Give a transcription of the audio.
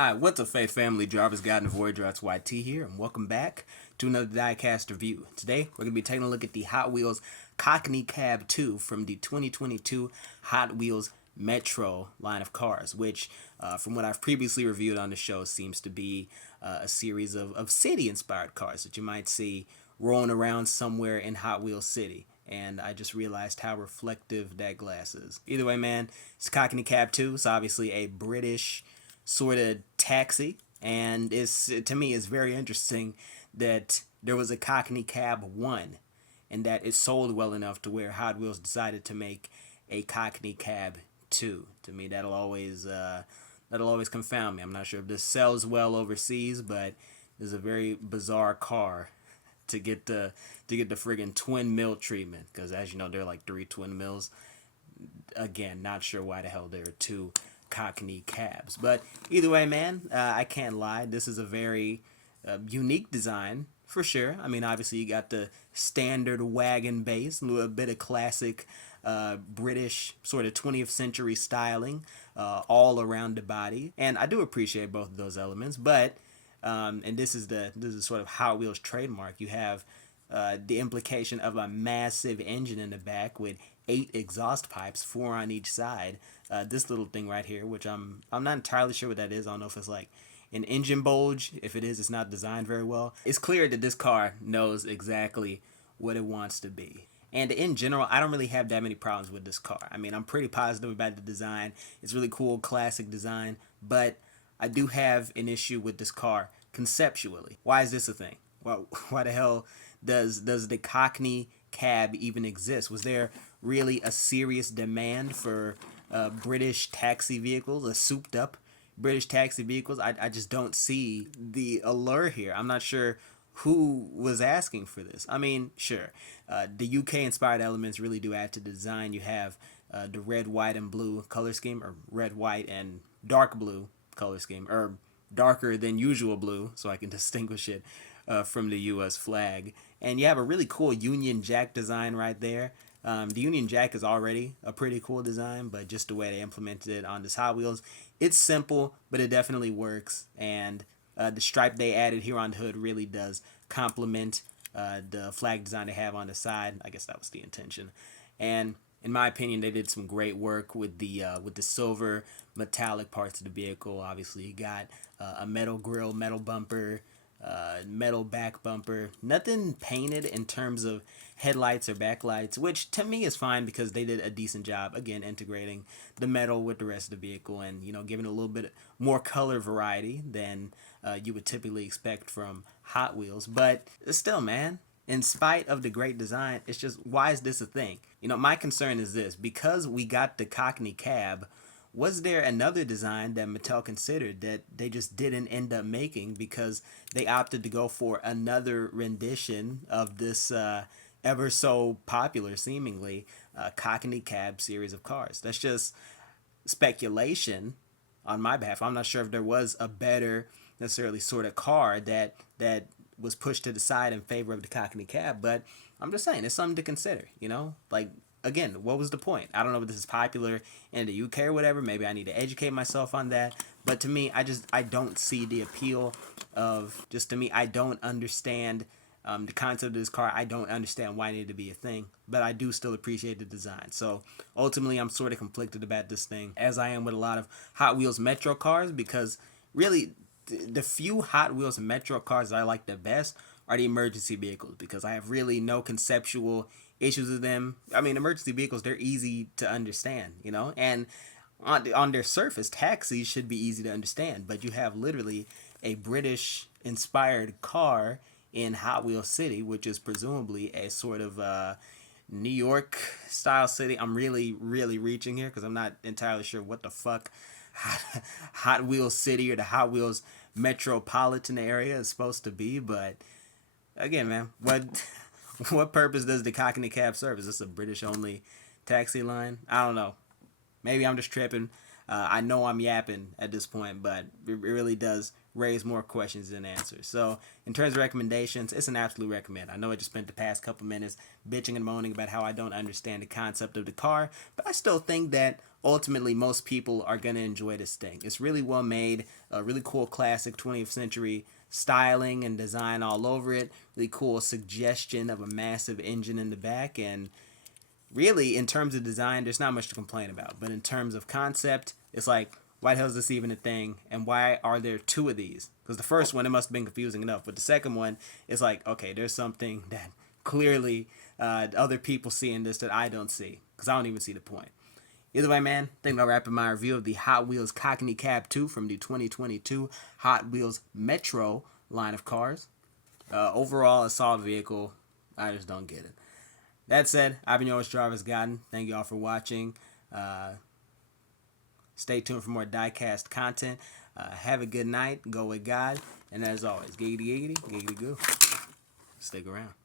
Hi, what's up, Faith Family? Jarvis God and Voyager YT here, and welcome back to another Diecast review. Today, we're going to be taking a look at the Hot Wheels Cockney Cab 2 from the 2022 Hot Wheels Metro line of cars, which, from what I've previously reviewed on the show, seems to be a series of city-inspired cars that you might see rolling around somewhere in Hot Wheels City. And I just realized how reflective that glass is. Either way, man, it's Cockney Cab 2. It's obviously a British sort of taxi, and it's, to me, it's very interesting that there was a Cockney Cab 1 and that it sold well enough to where Hot Wheels decided to make a Cockney Cab 2. To me, that'll always confound me. I'm not sure if this sells well overseas, but this is a very bizarre car to get the friggin' twin mill treatment, because as you know, there are like 3 twin mills. Again, not sure why the hell there are 2 Cockney cabs, but either way, man, I can't lie, this is a very unique design for sure. I mean, obviously you got the standard wagon base, a little bit of classic British sort of 20th century styling all around the body, and I do appreciate both of those elements. But and this is sort of Hot Wheels trademark. You have the implication of a massive engine in the back with 8 exhaust pipes, 4 on each side. This little thing right here, which I'm not entirely sure what that is. I don't know if it's like an engine bulge. If it is, it's not designed very well. It's clear that this car knows exactly what it wants to be. And in general, I don't really have that many problems with this car. I mean, I'm pretty positive about the design. It's really cool, classic design. But I do have an issue with this car conceptually. Why is this a thing? Well, why the hell does the Cockney cab even exist? Was there really a serious demand for British taxi vehicles, a souped up British taxi vehicles? I just don't see the allure here. I'm not sure who was asking for this. I mean, sure, the UK inspired elements really do add to the design. You have the red, white, and blue color scheme, or red, white, and dark blue color scheme, or darker than usual blue, so I can distinguish it from the US flag. And you have a really cool Union Jack design right there. The Union Jack is already a pretty cool design, but just the way they implemented it on this Hot Wheels, it's simple, but it definitely works. And the stripe they added here on the hood really does complement the flag design they have on the side. I guess that was the intention. And in my opinion, they did some great work with the silver metallic parts of the vehicle. Obviously, you got a metal grille, metal bumper, metal back bumper. Nothing painted in terms of headlights or backlights, which to me is fine because they did a decent job, again, integrating the metal with the rest of the vehicle and, you know, giving a little bit more color variety than you would typically expect from Hot Wheels. But still, man, in spite of the great design, it's just, why is this a thing? You know, my concern is this: because we got the Cockney cab, was there another design that Mattel considered that they just didn't end up making because they opted to go for another rendition of this ever so popular, seemingly, Cockney cab series of cars? That's just speculation on my behalf. I'm not sure if there was a better, necessarily, sort of car that was pushed to the side in favor of the Cockney cab, but I'm just saying it's something to consider. You know, like, again, what was the point? I don't know if this is popular in the UK or whatever. Maybe I need to educate myself on that. But to me, I don't see the appeal of, just to me, I don't understand the concept of this car. I don't understand why it needed to be a thing, but I do still appreciate the design. So ultimately, I'm sort of conflicted about this thing, as I am with a lot of Hot Wheels Metro cars, because really, the few Hot Wheels Metro cars that I like the best are the emergency vehicles, because I have really no conceptual issues with them. I mean, emergency vehicles, they're easy to understand, you know, and on their surface, taxis should be easy to understand, but you have literally a British inspired car in Hot Wheels City, which is presumably a sort of New York style city. I'm really reaching here because I'm not entirely sure what the fuck Hot Wheels City or the Hot Wheels metropolitan area is supposed to be. But again, man, what purpose does the Cockney cab serve? Is this a British only taxi line? I don't know. Maybe I'm just tripping. I know I'm yapping at this point, but it really does raise more questions than answers. So in terms of recommendations, it's an absolute recommend. I know I just spent the past couple minutes bitching and moaning about how I don't understand the concept of the car, but I still think that ultimately most people are going to enjoy this thing. It's really well made, a really cool classic 20th century styling and design all over it. Really cool suggestion of a massive engine in the back, and really in terms of design there's not much to complain about. But in terms of concept, it's like, why the hell is this even a thing, and why are there two of these? Because the first one, it must have been confusing enough, but the second one is like, okay, there's something that clearly other people see in this that I don't see, because I don't even see the point. Either way, man, I think I'll wrap up my review of the Hot Wheels Cockney Cab 2 from the 2022 Hot Wheels Metro line of cars. Overall, a solid vehicle. I just don't get it. That said, I've been your host, Jarvis Godden. Thank you all for watching. Stay tuned for more Diecast content. Have a good night. Go with God. And as always, giggity, giggity, giggity, goo. Stick around.